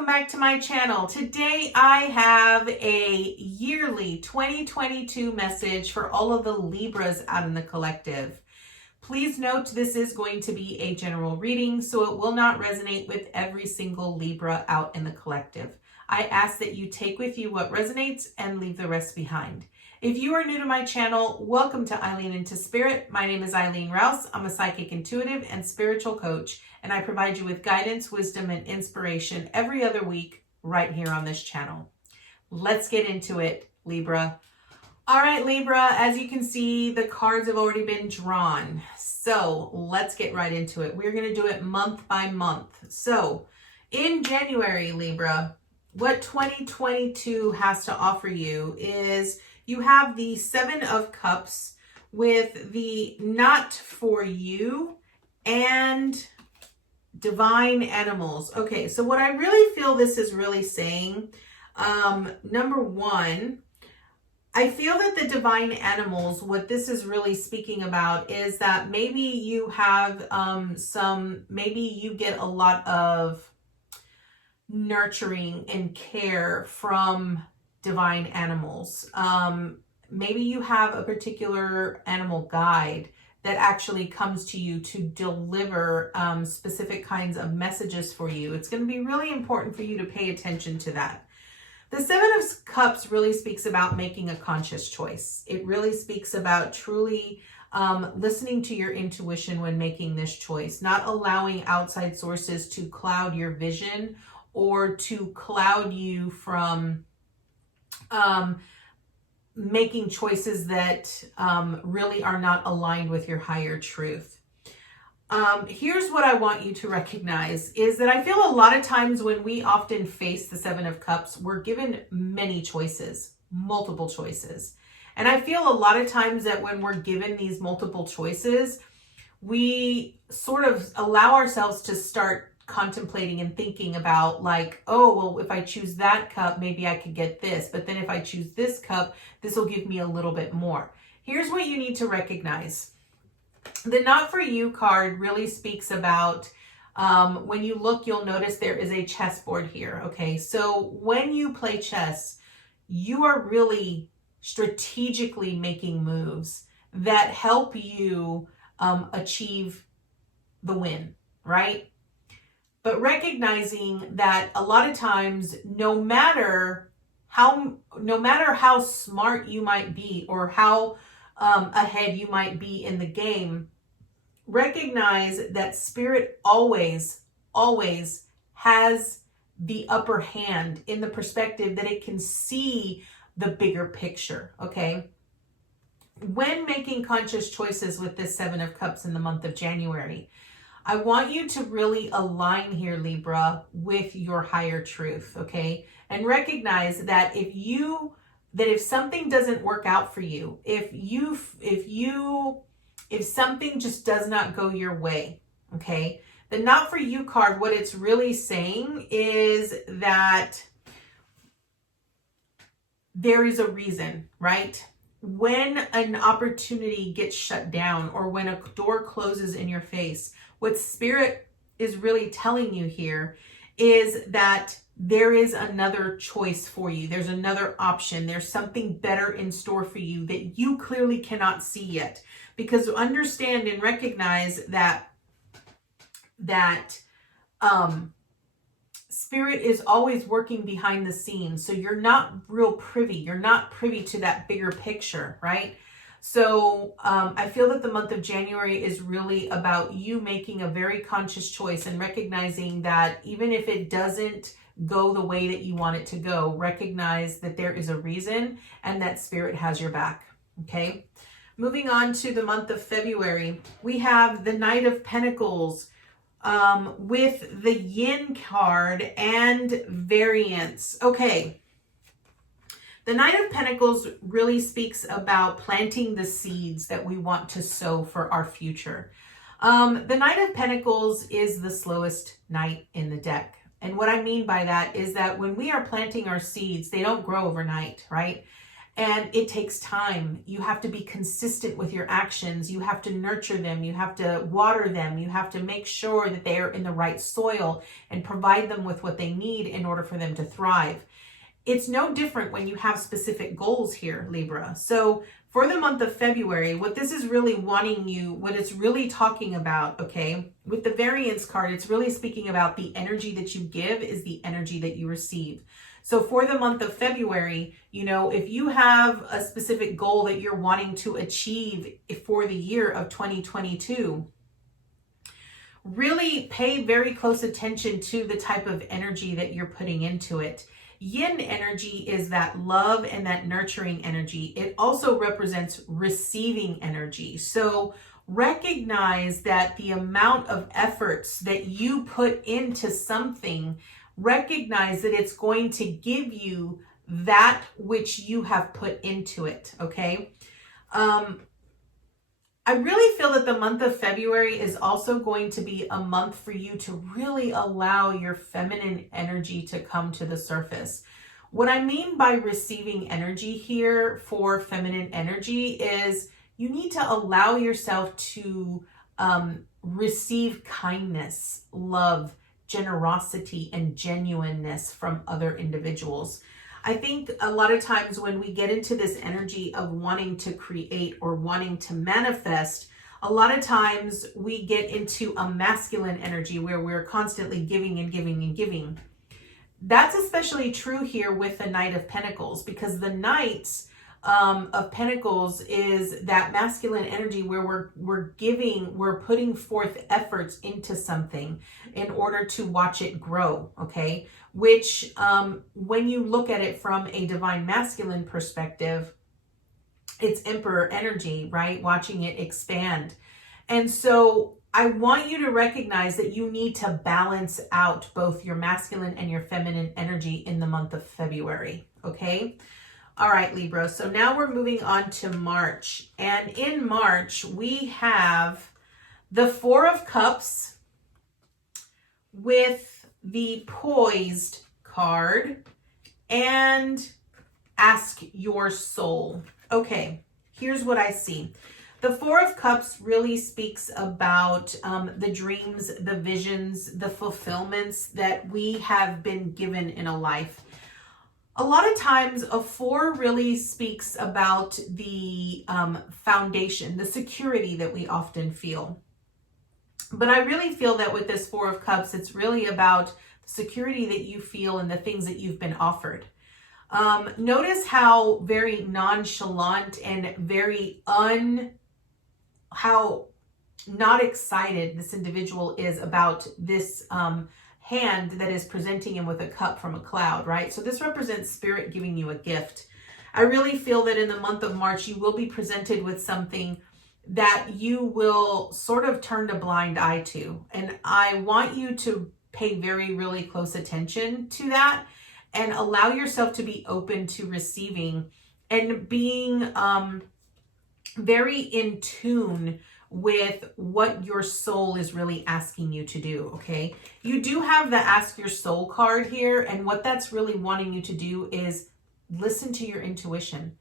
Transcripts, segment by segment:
welcome back to my channel. Today I have a yearly 2022 message for all of the Libras out in the collective. Please note this is going to be a general reading, so it will not resonate with every single Libra out in the collective. I ask that you take with you what resonates and leave the rest behind. If you are new to my channel, welcome to Eileen Into Spirit. My name is Eileen Rouse. I'm a psychic intuitive and spiritual coach, and I provide you with guidance, wisdom, and inspiration every other week right here on this channel. Let's get into it, Libra. All right, Libra, as you can see, the cards have already been drawn. So let's get right into it. We're going to do it month by month. So in January, Libra, what 2022 has to offer you is you have the Seven of Cups with the not for you and divine animals. Okay, so what I really feel this is really saying, number one, I feel that the divine animals, what this is really speaking about is that maybe you have maybe you get a lot of nurturing and care from divine animals. Maybe you have a particular animal guide that actually comes to you to deliver specific kinds of messages for you. It's going to be really important for you to pay attention to that. The Seven of Cups really speaks about making a conscious choice. It really speaks about truly listening to your intuition when making this choice, not allowing outside sources to cloud your vision or to cloud you from making choices that really are not aligned with your higher truth. Here's what I want you to recognize is that I feel a lot of times when we often face the Seven of Cups, we're given many choices, multiple choices. And I feel a lot of times that when we're given these multiple choices, we sort of allow ourselves to start contemplating and thinking about like, oh, well, if I choose that cup, maybe I could get this. But then if I choose this cup, this will give me a little bit more. Here's what you need to recognize. The Not For You card really speaks about, when you look, you'll notice there is a chessboard here. Okay, so when you play chess, you are really strategically making moves that help you achieve the win, right? But recognizing that a lot of times, no matter how smart you might be or how ahead you might be in the game, recognize that spirit always has the upper hand in the perspective that it can see the bigger picture, okay? When making conscious choices with this Seven of Cups in the month of January, I want you to really align here, Libra, with your higher truth, okay? And recognize that if something doesn't work out for you, if something just does not go your way, okay? The Not For You card, what it's really saying is that there is a reason, right? When an opportunity gets shut down or when a door closes in your face, what spirit is really telling you here is that there is another choice for you. There's another option. There's something better in store for you that you clearly cannot see yet. Because understand and recognize that spirit is always working behind the scenes. So you're not real privy. You're not privy to that bigger picture, right? So I feel that the month of January is really about you making a very conscious choice and recognizing that even if it doesn't go the way that you want it to go, recognize that there is a reason and that spirit has your back, okay? Moving on to the month of February, we have the Knight of Pentacles with the Yin card and variance. Okay. The Knight of Pentacles really speaks about planting the seeds that we want to sow for our future. The Knight of Pentacles is the slowest knight in the deck. And what I mean by that is that when we are planting our seeds, they don't grow overnight, right? And it takes time. You have to be consistent with your actions. You have to nurture them. You have to water them. You have to make sure that they are in the right soil and provide them with what they need in order for them to thrive. It's no different when you have specific goals here, Libra. So for the month of February, what this is really wanting you, what it's really talking about, okay, with the variance card, it's really speaking about the energy that you give is the energy that you receive. So for the month of February, you know, if you have a specific goal that you're wanting to achieve for the year of 2022, really pay very close attention to the type of energy that you're putting into it. Yin energy is that love and that nurturing energy. It also represents receiving energy. So recognize that the amount of efforts that you put into something, recognize that it's going to give you that which you have put into it, okay? I really feel that the month of February is also going to be a month for you to really allow your feminine energy to come to the surface. What I mean by receiving energy here for feminine energy is you need to allow yourself to receive kindness, love, generosity, and genuineness from other individuals. I think a lot of times when we get into this energy of wanting to create or wanting to manifest, a lot of times we get into a masculine energy where we're constantly giving and giving and giving. That's especially true here with the Knight of Pentacles, because the Knights of Pentacles is that masculine energy where we're putting forth efforts into something in order to watch it grow, okay? Which when you look at it from a divine masculine perspective, it's Emperor energy, right? Watching it expand. And so I want you to recognize that you need to balance out both your masculine and your feminine energy in the month of February, okay? All right, Libra. So now we're moving on to March. And in March, we have the Four of Cups with the Poised card and Ask Your Soul. Okay, here's what I see. The Four of Cups really speaks about the dreams, the visions, the fulfillments that we have been given in a life. A lot of times a four really speaks about the foundation, the security that we often feel. But I really feel that with this Four of Cups, it's really about the security that you feel and the things that you've been offered. Notice how very nonchalant and how not excited this individual is about this hand that is presenting him with a cup from a cloud, right? So this represents spirit giving you a gift. I really feel that in the month of March, you will be presented with something that you will sort of turn a blind eye to. And I want you to pay really close attention to that and allow yourself to be open to receiving and being very in tune with what your soul is really asking you to do, okay? You do have the Ask Your Soul card here, and what that's really wanting you to do is listen to your intuition,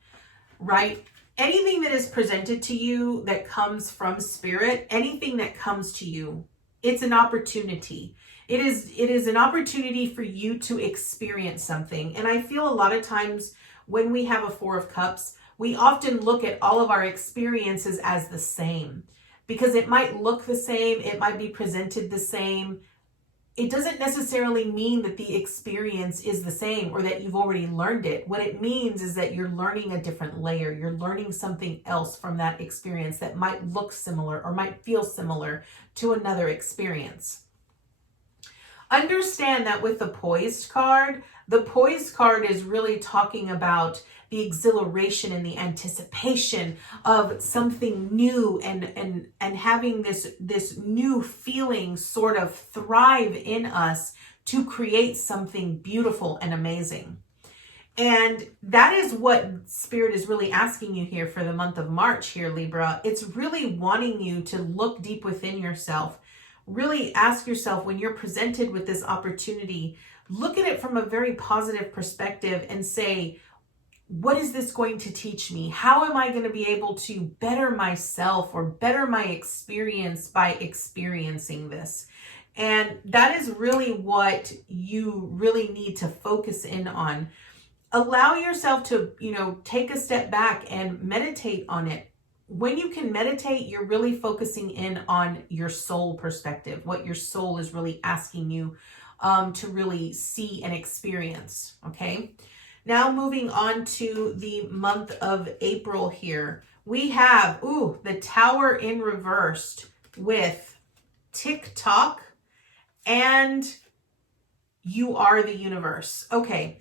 right? Anything that is presented to you that comes from spirit, anything that comes to you, it's an opportunity. It is an opportunity for you to experience something. And I feel a lot of times when we have a Four of Cups, we often look at all of our experiences as the same because it might look the same. It might be presented the same. It doesn't necessarily mean that the experience is the same or that you've already learned it. What it means is that you're learning a different layer. You're learning something else from that experience that might look similar or might feel similar to another experience. Understand that with the Poised card is really talking about the exhilaration and the anticipation of something new and having this new feeling sort of thrive in us to create something beautiful and amazing. And that is what Spirit is really asking you here for the month of March here, Libra. It's really wanting you to look deep within yourself. Really ask yourself when you're presented with this opportunity, look at it from a very positive perspective and say, what is this going to teach me? How am I going to be able to better myself or better my experience by experiencing this? And that is really what you really need to focus in on. Allow yourself to, take a step back and meditate on it. When you can meditate, you're really focusing in on your soul perspective, what your soul is really asking you to really see and experience, okay? Now moving on to the month of April here, we have, the Tower in reversed with TikTok and you are the universe. Okay.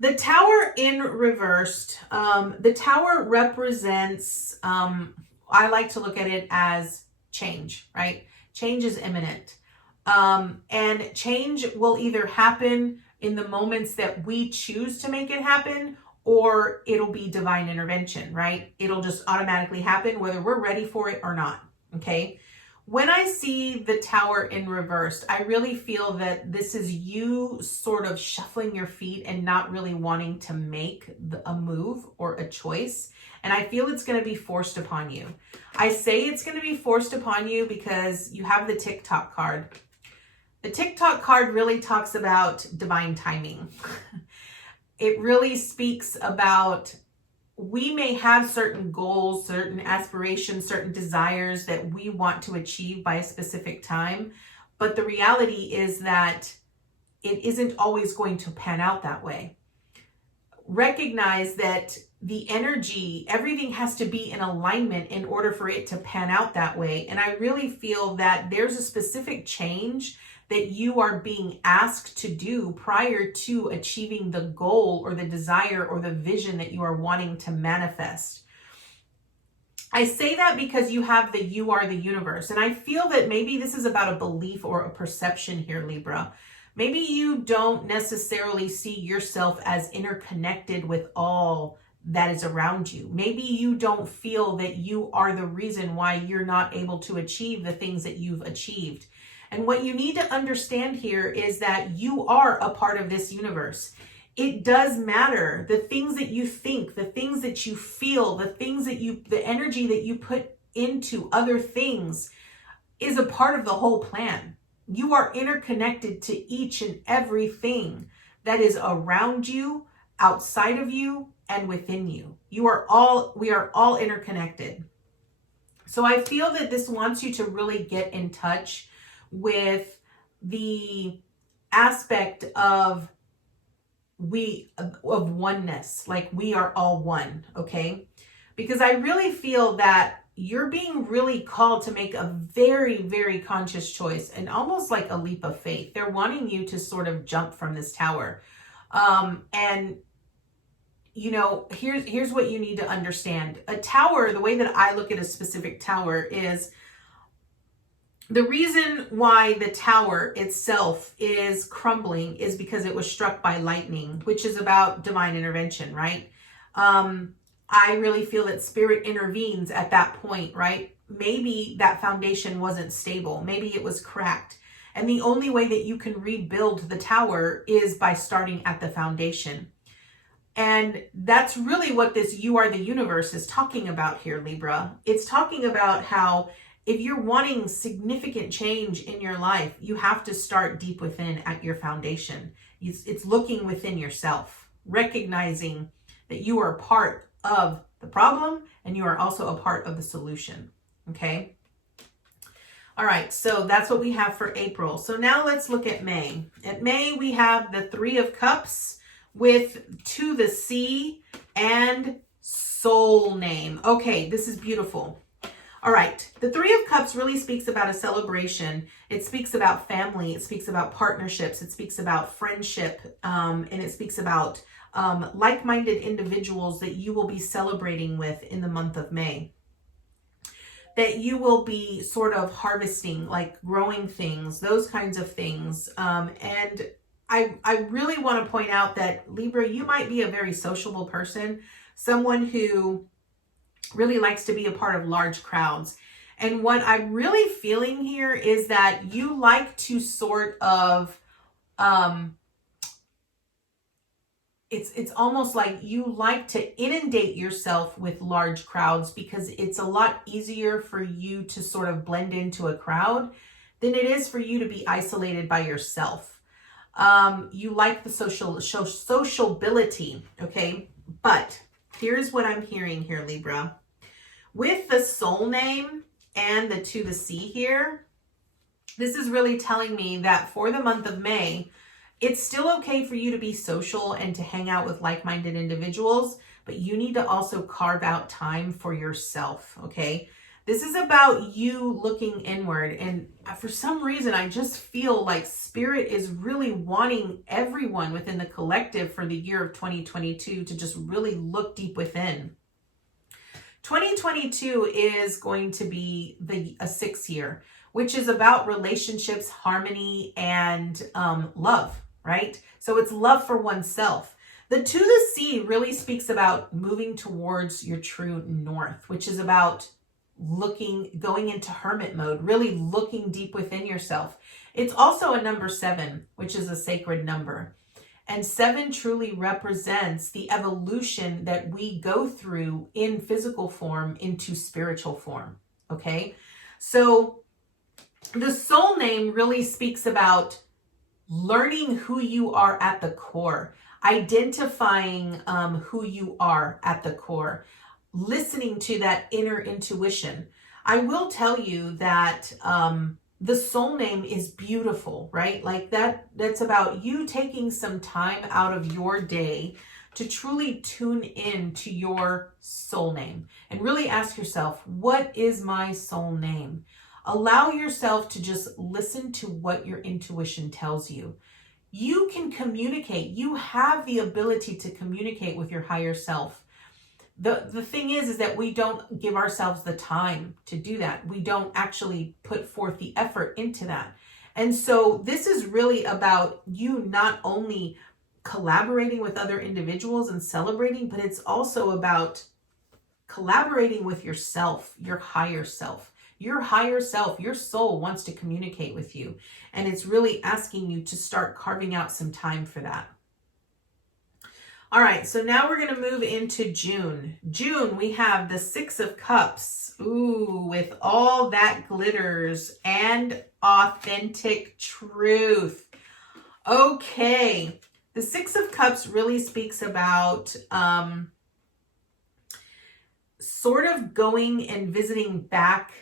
The Tower in reversed, the Tower represents, I like to look at it as change, right? Change is imminent. And change will either happen in the moments that we choose to make it happen, or it'll be divine intervention, right? It'll just automatically happen whether we're ready for it or not, okay? When I see the Tower in reversed, I really feel that this is you sort of shuffling your feet and not really wanting to make a move or a choice. And I feel it's going to be forced upon you. I say it's going to be forced upon you because you have the TikTok card. The TikTok card really talks about divine timing. It really speaks about, we may have certain goals, certain aspirations, certain desires that we want to achieve by a specific time. But the reality is that it isn't always going to pan out that way. Recognize that the energy, everything has to be in alignment in order for it to pan out that way. And I really feel that there's a specific change that you are being asked to do prior to achieving the goal or the desire or the vision that you are wanting to manifest. I say that because you have the you are the universe. And I feel that maybe this is about a belief or a perception here, Libra. Maybe you don't necessarily see yourself as interconnected with all that is around you. Maybe you don't feel that you are the reason why you're not able to achieve the things that you've achieved. And what you need to understand here is that you are a part of this universe. It does matter. The things that you think, the things that you feel, the energy that you put into other things is a part of the whole plan. You are interconnected to each and everything that is around you, outside of you, and within you. We are all interconnected. So I feel that this wants you to really get in touch with the aspect of oneness, like we are all one, okay? Because I really feel that you're being really called to make a very, very conscious choice and almost like a leap of faith. They're wanting you to sort of jump from this tower. And here's what you need to understand. A tower, the way that I look at a specific tower is, the reason why the tower itself is crumbling is because it was struck by lightning, which is about divine intervention, right? I really feel that spirit intervenes at that point, right? Maybe that foundation wasn't stable. Maybe it was cracked. And the only way that you can rebuild the tower is by starting at the foundation. And that's really what this You Are the Universe is talking about here, Libra. It's talking about how if you're wanting significant change in your life, you have to start deep within at your foundation. It's looking within yourself, recognizing that you are part of the problem and you are also a part of the solution. Okay. All right. So that's what we have for April. So now let's look at May. At May, we have the Three of Cups with To the Sea and Soul Name. Okay. This is beautiful. All right. The Three of Cups really speaks about a celebration. It speaks about family. It speaks about partnerships. It speaks about friendship. And it speaks about like-minded individuals that you will be celebrating with in the month of May. That you will be sort of harvesting, like growing things, those kinds of things. And I really want to point out that, Libra, you might be a very sociable person, someone who really likes to be a part of large crowds. And what I'm really feeling here is that you like to sort of it's almost like you like to inundate yourself with large crowds because it's a lot easier for you to sort of blend into a crowd than it is for you to be isolated by yourself. You like the sociability, okay? But here's what I'm hearing here, Libra. With the soul name and the to the sea here, this is really telling me that for the month of May, it's still okay for you to be social and to hang out with like-minded individuals, but you need to also carve out time for yourself, okay? This is about you looking inward. And for some reason, I just feel like Spirit is really wanting everyone within the collective for the year of 2022 to just really look deep within. 2022 is going to be a 6th year, which is about relationships, harmony, and love, right? So it's love for oneself. The to the sea really speaks about moving towards your true north, which is about going into hermit mode, really looking deep within yourself. It's also a number 7, which is a sacred number. And 7 truly represents the evolution that we go through in physical form into spiritual form, okay? So the soul name really speaks about learning who you are at the core, identifying who you are at the core, listening to that inner intuition. I will tell you that the soul name is beautiful, right? Like that's about you taking some time out of your day to truly tune in to your soul name and really ask yourself, what is my soul name? Allow yourself to just listen to what your intuition tells you. You can communicate. You have the ability to communicate with your higher self. The thing is that we don't give ourselves the time to do that. We don't actually put forth the effort into that. And so this is really about you not only collaborating with other individuals and celebrating, but it's also about collaborating with yourself, your higher self. Your higher self, your soul wants to communicate with you. And it's really asking you to start carving out some time for that. All right, so now we're going to move into June. June, we have the 6 of Cups. Ooh, with all that glitters and authentic truth. Okay, the 6 of Cups really speaks about sort of going and visiting back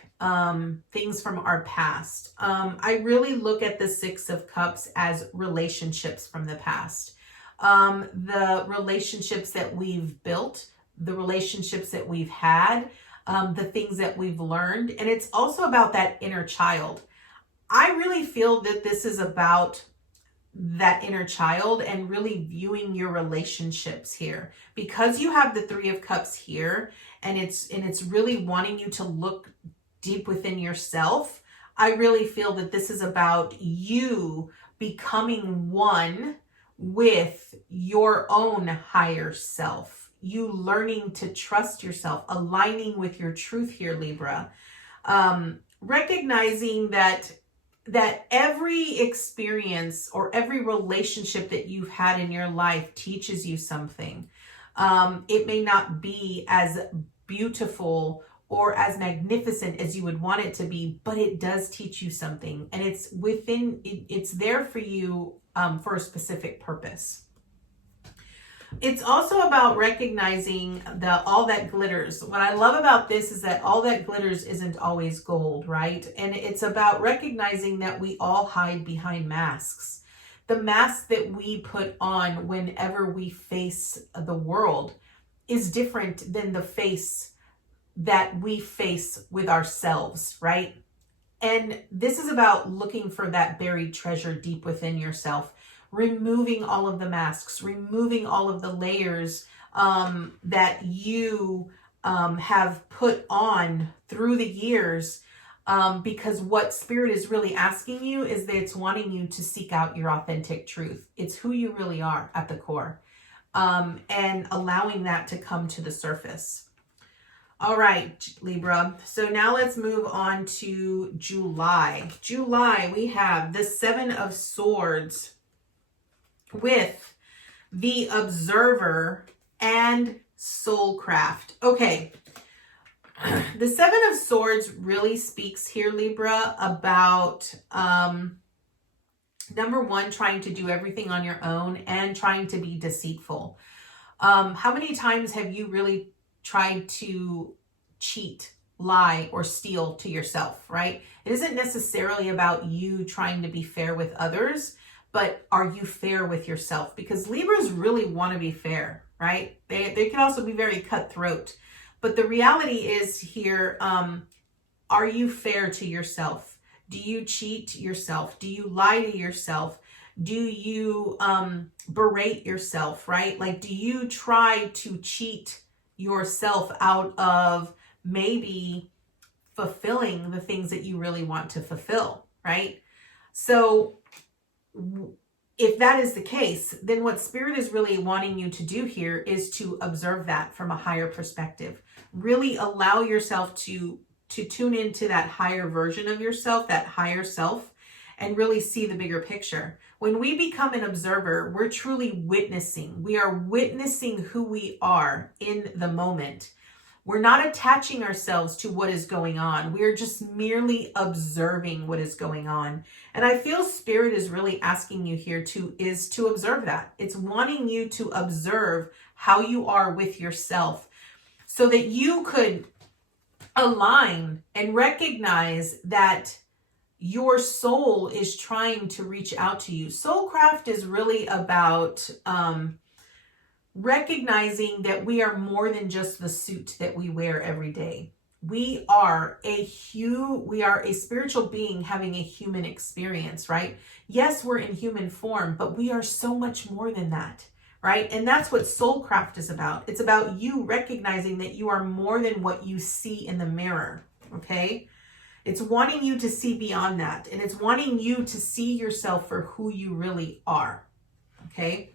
things from our past. I really look at the 6 of Cups as relationships from the past. The relationships that we've built, the relationships that we've had, the things that we've learned. And it's also about that inner child. I really feel that this is about that inner child and really viewing your relationships here. Because you have the 3 of Cups here, and it's really wanting you to look deep within yourself. I really feel that this is about you becoming one with your own higher self, you learning to trust yourself, aligning with your truth here, Libra, recognizing that every experience or every relationship that you've had in your life teaches you something. It may not be as beautiful or as magnificent as you would want it to be, but it does teach you something, and it's there for you for a specific purpose. It's also about recognizing all that glitters. What I love about this is that all that glitters isn't always gold, right? And it's about recognizing that we all hide behind masks. The mask that we put on whenever we face the world is different than the face that we face with ourselves, right? And this is about looking for that buried treasure deep within yourself, removing all of the masks, removing all of the layers that you have put on through the years, because what Spirit is really asking you is that it's wanting you to seek out your authentic truth. It's who you really are at the core, and allowing that to come to the surface. All right, Libra. So now let's move on to July. July, we have the 7 of Swords with the Observer, and Soulcraft. Okay. The Seven of Swords really speaks here, Libra, about, number one, trying to do everything on your own and trying to be deceitful. How many times have you really tried to cheat, lie, or steal to yourself, right? It isn't necessarily about you trying to be fair with others, but are you fair with yourself? Because Libras really want to be fair, right? They can also be very cutthroat. But the reality is here, are you fair to yourself? Do you cheat yourself? Do you lie to yourself? Do you berate yourself, right? Like, do you try to cheat yourself out of maybe fulfilling the things that you really want to fulfill, right? So if that is the case, then what Spirit is really wanting you to do here is to observe that from a higher perspective. Really allow yourself to tune into that higher version of yourself, that higher self, and really see the bigger picture. When we become an observer, we're truly witnessing. We are witnessing who we are in the moment. We're not attaching ourselves to what is going on. We are just merely observing what is going on. And I feel Spirit is really asking you here to observe that. It's wanting you to observe how you are with yourself so that you could align and recognize that your soul is trying to reach out to you. Soulcraft is really about recognizing that we are more than just the suit that we wear every day. We are a spiritual being having a human experience, right? Yes, we're in human form, but we are so much more than that, right? And that's what Soulcraft is about. It's about you recognizing that you are more than what you see in the mirror, okay? It's wanting you to see beyond that, and it's wanting you to see yourself for who you really are, okay?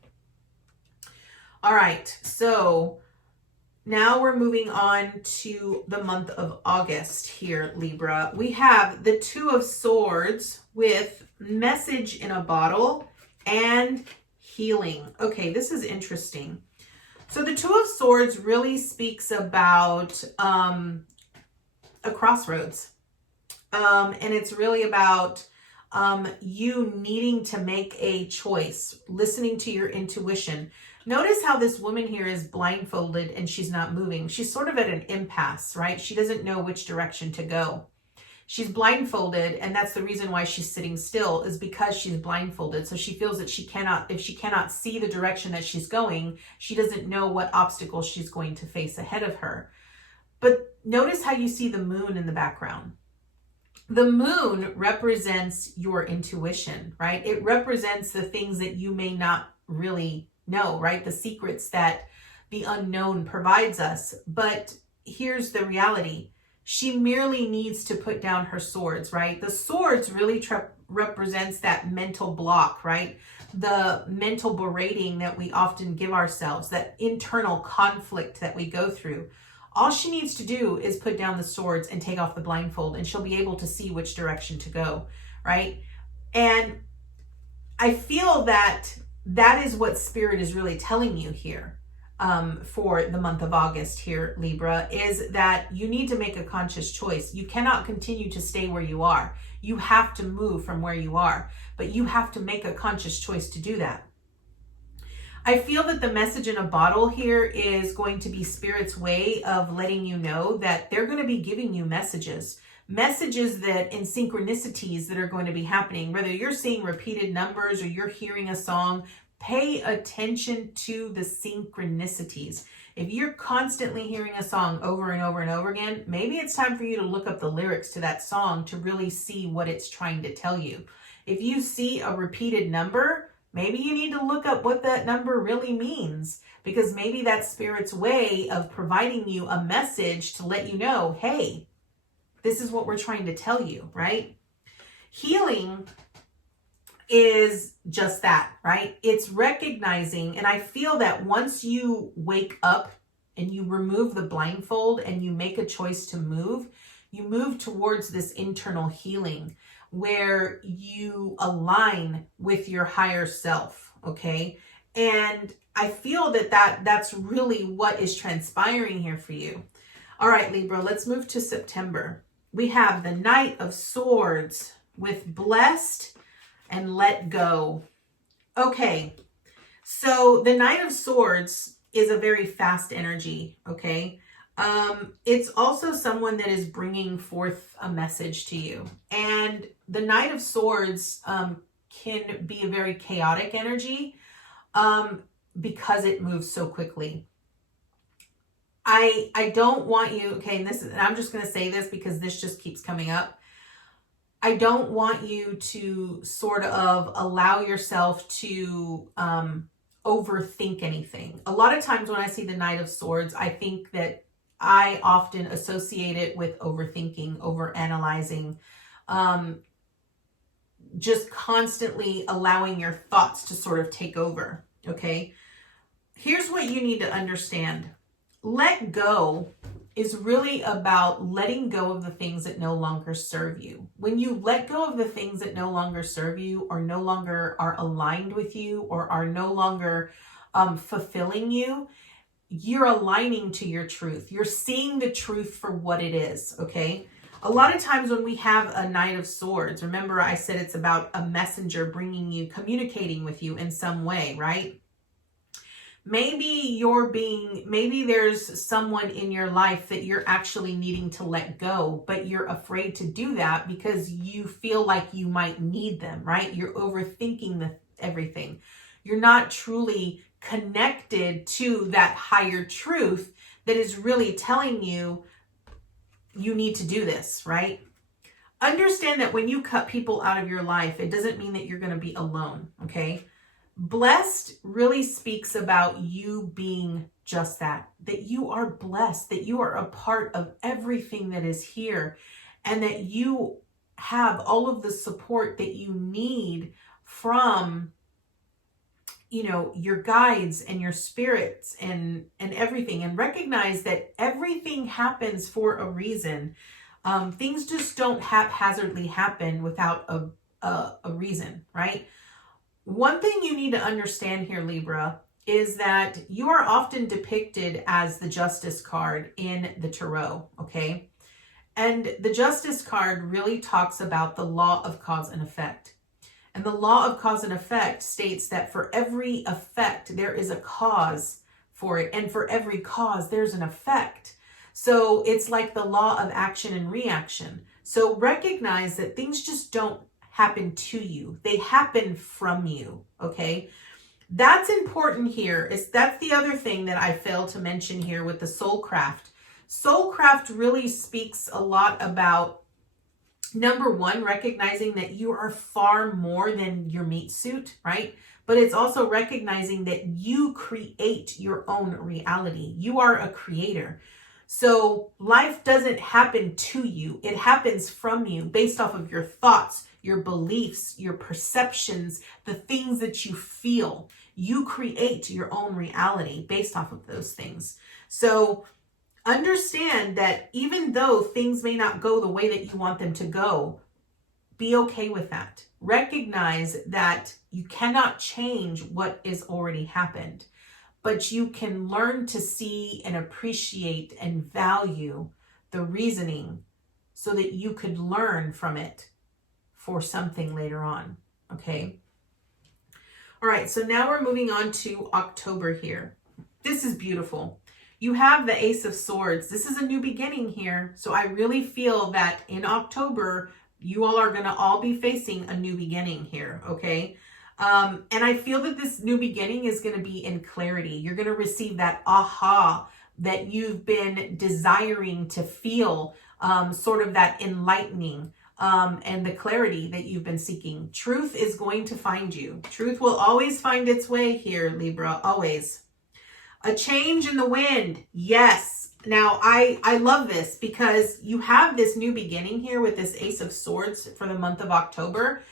All right, so now we're moving on to the month of August here, Libra. We have the Two of Swords with Message in a Bottle and Healing. Okay, this is interesting. So the Two of Swords really speaks about a crossroads. And it's really about you needing to make a choice, listening to your intuition. Notice how this woman here is blindfolded and she's not moving. She's sort of at an impasse, right? She doesn't know which direction to go. She's blindfolded, and that's the reason why she's sitting still, is because she's blindfolded. So she feels that if she cannot see the direction that she's going, she doesn't know what obstacles she's going to face ahead of her. But notice how you see the moon in the background. The moon represents your intuition, right? It represents the things that you may not really know, right? The secrets that the unknown provides us. But here's the reality. She merely needs to put down her swords, right? The swords really represents that mental block, right? The mental berating that we often give ourselves, that internal conflict that we go through. All she needs to do is put down the swords and take off the blindfold, and she'll be able to see which direction to go, right? And I feel that that is what Spirit is really telling you here for the month of August here, Libra, is that you need to make a conscious choice. You cannot continue to stay where you are. You have to move from where you are, but you have to make a conscious choice to do that. I feel that the message in a bottle here is going to be Spirit's way of letting you know that they're going to be giving you messages that in synchronicities that are going to be happening, whether you're seeing repeated numbers or you're hearing a song. Pay attention to the synchronicities. If you're constantly hearing a song over and over and over again, maybe it's time for you to look up the lyrics to that song to really see what it's trying to tell you. If you see a repeated number, maybe you need to look up what that number really means, because maybe that's Spirit's way of providing you a message to let you know, hey, this is what we're trying to tell you, right? Healing is just that, right? It's recognizing, and I feel that once you wake up and you remove the blindfold and you make a choice to move, you move towards this internal healing where you align with your higher self, okay? And I feel that's really what is transpiring here for you. All right, Libra, let's move to September. We have the Knight of Swords with blessed and let go. Okay, so the Knight of Swords is a very fast energy, okay? It's also someone that is bringing forth a message to you. And the Knight of Swords can be a very chaotic energy because it moves so quickly. I don't want you, okay, and I'm just going to say this because this just keeps coming up. I don't want you to sort of allow yourself to overthink anything. A lot of times when I see the Knight of Swords, I think that I often associate it with overthinking, overanalyzing, just constantly allowing your thoughts to sort of take over, okay? Here's what you need to understand. Let go is really about letting go of the things that no longer serve you. When you let go of the things that no longer serve you or no longer are aligned with you or are no longer fulfilling you, you're aligning to your truth. You're seeing the truth for what it is, okay? A lot of times when we have a Knight of Swords, remember I said it's about a messenger bringing you, communicating with you in some way, right? Maybe there's someone in your life that you're actually needing to let go, but you're afraid to do that because you feel like you might need them, right? You're overthinking everything. You're not truly connected to that higher truth that is really telling you you need to do this, right? Understand that when you cut people out of your life, it doesn't mean that you're going to be alone, okay? Blessed really speaks about you being just that you are blessed, that you are a part of everything that is here, and that you have all of the support that you need from, your guides and your spirits and everything. And recognize that everything happens for a reason. Things just don't haphazardly happen without a reason, right? One thing you need to understand here, Libra, is that you are often depicted as the Justice card in the Tarot, okay? And the Justice card really talks about the law of cause and effect. And the law of cause and effect states that for every effect, there is a cause for it. And for every cause, there's an effect. So it's like the law of action and reaction. So recognize that things just don't happen to you. They happen from you, okay? That's important here. That's the other thing that I failed to mention here with the Soulcraft. Soulcraft really speaks a lot about, number one, recognizing that you are far more than your meat suit, right? But it's also recognizing that you create your own reality. You are a creator. So life doesn't happen to you. It happens from you based off of your thoughts, your beliefs, your perceptions, the things that you feel. You create your own reality based off of those things. So understand that even though things may not go the way that you want them to go, be okay with that. Recognize that you cannot change what is already happened, but you can learn to see and appreciate and value the reasoning so that you could learn from it for something later on, okay? All right, so now we're moving on to October here. This is beautiful. You have the Ace of Swords. This is a new beginning here. So I really feel that in October, you all are going to all be facing a new beginning here, okay? And I feel that this new beginning is going to be in clarity. You're going to receive that aha that you've been desiring to feel, sort of that enlightening, and the clarity that you've been seeking. Truth is going to find you. Truth will always find its way here, Libra, always. A change in the wind. Yes. Now, I love this because you have this new beginning here with this Ace of Swords for the month of October.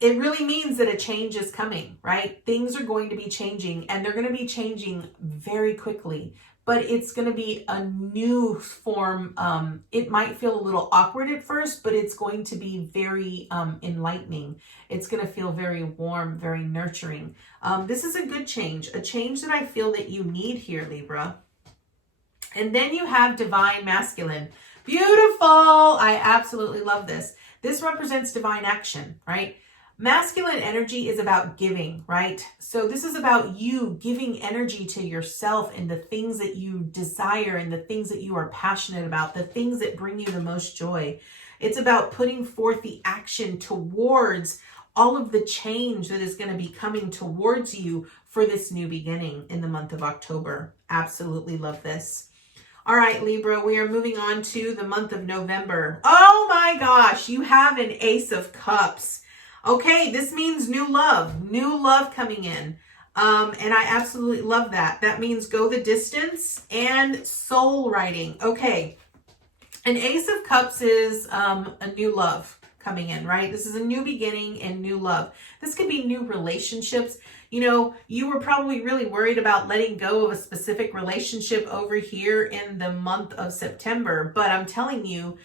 It really means that a change is coming, right? Things are going to be changing, and they're going to be changing very quickly. but it's going to be a new form. It might feel a little awkward at first, but it's going to be very enlightening. It's going to feel very warm, very nurturing. This is a good change, a change that I feel that you need here, Libra. And then you have divine masculine. Beautiful. I absolutely love this. This represents divine action, right? Masculine energy is about giving, right? So this is about you giving energy to yourself and the things that you desire and the things that you are passionate about, the things that bring you the most joy. It's about putting forth the action towards all of the change that is going to be coming towards you for this new beginning in the month of October. Absolutely love this. All right, Libra, we are moving on to the month of November. Oh my gosh, you have an Ace of Cups. Okay, this means new love coming in. And I absolutely love that. That means go the distance and soul writing. Okay, an Ace of Cups is a new love coming in, right? This is a new beginning and new love. This could be new relationships. You know, you were probably really worried about letting go of a specific relationship over here in the month of September, but I'm telling you,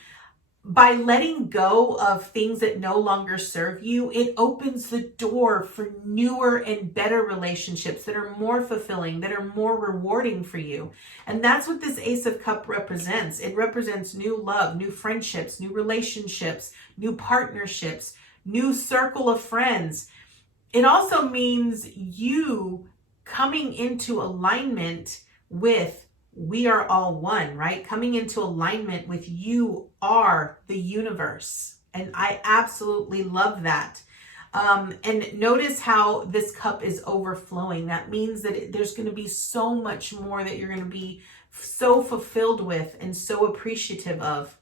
by letting go of things that no longer serve you, it opens the door for newer and better relationships that are more fulfilling, that are more rewarding for you. And that's what this Ace of Cups represents. It represents new love, new friendships, new relationships, new partnerships, new circle of friends. It also means you coming into alignment with we are all one, right? Coming into alignment with you are the universe. And I absolutely love that. And notice how this cup is overflowing. That means that there's going to be so much more that you're going to be so fulfilled with and so appreciative of.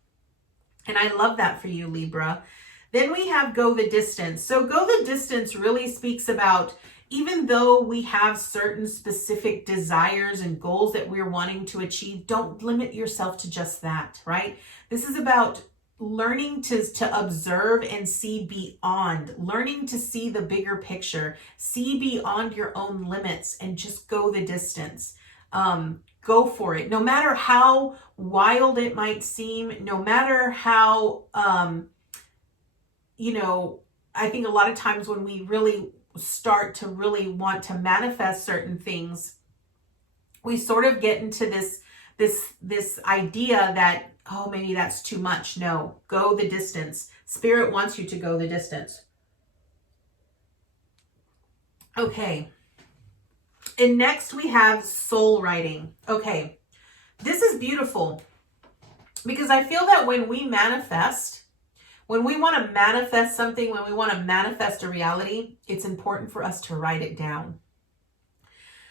And I love that for you, Libra. Then we have go the distance. So go the distance really speaks about, even though we have certain specific desires and goals that we're wanting to achieve, don't limit yourself to just that, right? This is about learning to observe and see beyond, learning to see the bigger picture, see beyond your own limits and just go the distance. Go for it. No matter how wild it might seem, no matter how, I think a lot of times when we really start to really want to manifest certain things, we sort of get into this idea that, oh, maybe that's too much. No, go the distance. Spirit wants you to go the distance. Okay. And next we have soul writing. Okay. This is beautiful because I feel that when we manifest, when we want to manifest something, when we want to manifest a reality, it's important for us to write it down.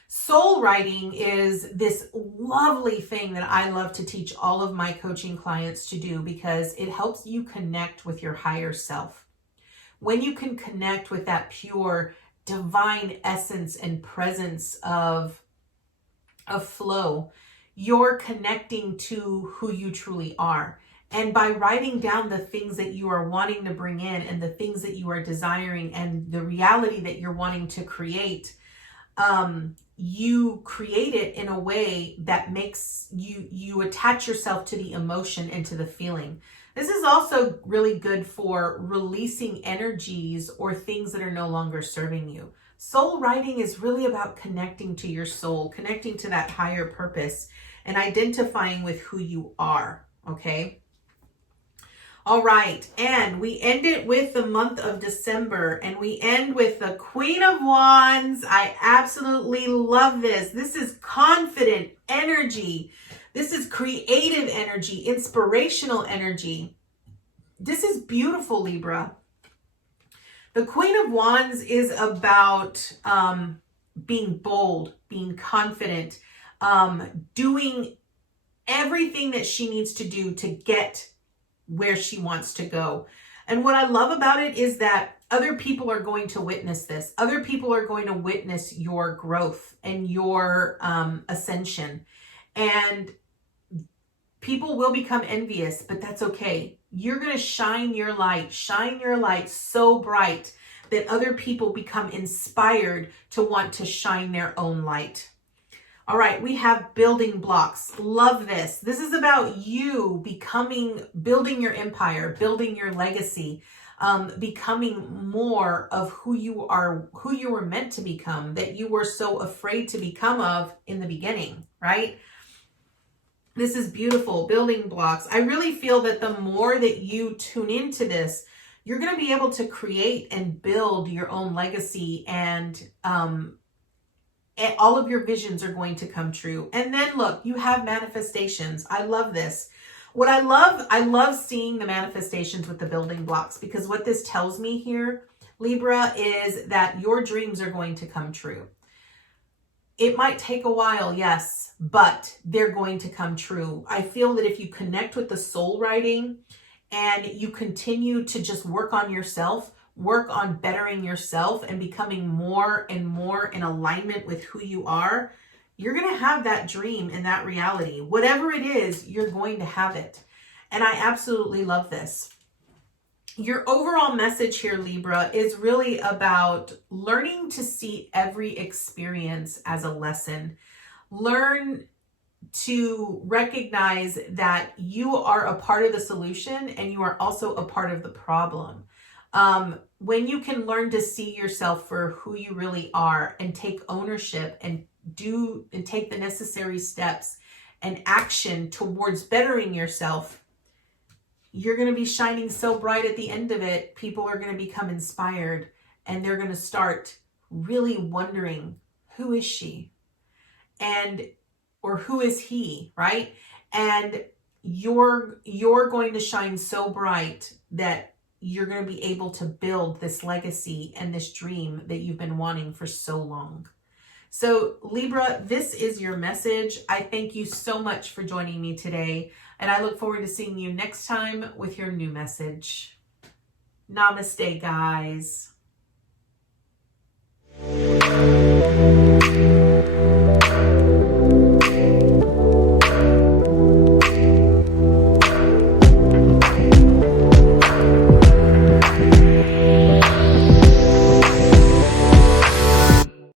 Soul writing is this lovely thing that I love to teach all of my coaching clients to do because it helps you connect with your higher self. When you can connect with that pure divine essence and presence of flow, you're connecting to who you truly are. And by writing down the things that you are wanting to bring in and the things that you are desiring and the reality that you're wanting to create, you create it in a way that makes you attach yourself to the emotion and to the feeling. This is also really good for releasing energies or things that are no longer serving you. Soul writing is really about connecting to your soul, connecting to that higher purpose and identifying with who you are, okay? All right, and we end it with the month of December, and we end with the Queen of Wands. I absolutely love this. This is confident energy. This is creative energy, inspirational energy. This is beautiful, Libra. The Queen of Wands is about being bold, being confident, doing everything that she needs to do to get where she wants to go. And what I love about it is that other people are going to witness this. Other people are going to witness your growth and your ascension. And people will become envious, but that's okay. You're going to shine your light so bright that other people become inspired to want to shine their own light. All right, we have building blocks. Love this. This is about you building your empire, building your legacy, becoming more of who you are, who you were meant to become, that you were so afraid to become of in the beginning, right? This is beautiful, building blocks. I really feel that the more that you tune into this, you're going to be able to create and build your own legacy, and all of your visions are going to come true. And then look, you have manifestations. I love this. I love seeing the manifestations with the building blocks, because what this tells me here, Libra, is that your dreams are going to come true. It might take a while, yes, but they're going to come true. I feel that if you connect with the soul writing and you continue to just work on yourself, work on bettering yourself and becoming more and more in alignment with who you are, you're going to have that dream and that reality. Whatever it is, you're going to have it. And I absolutely love this. Your overall message here, Libra, is really about learning to see every experience as a lesson. Learn to recognize that you are a part of the solution and you are also a part of the problem. When you can learn to see yourself for who you really are and take ownership and take the necessary steps and action towards bettering yourself, you're going to be shining so bright at the end of it. People are going to become inspired, and they're going to start really wondering, who is she? Or who is he, right? And you're going to shine so bright that you're going to be able to build this legacy and this dream that you've been wanting for so long. So Libra, this is your message. I thank you so much for joining me today, and I look forward to seeing you next time with your new message. Namaste, guys.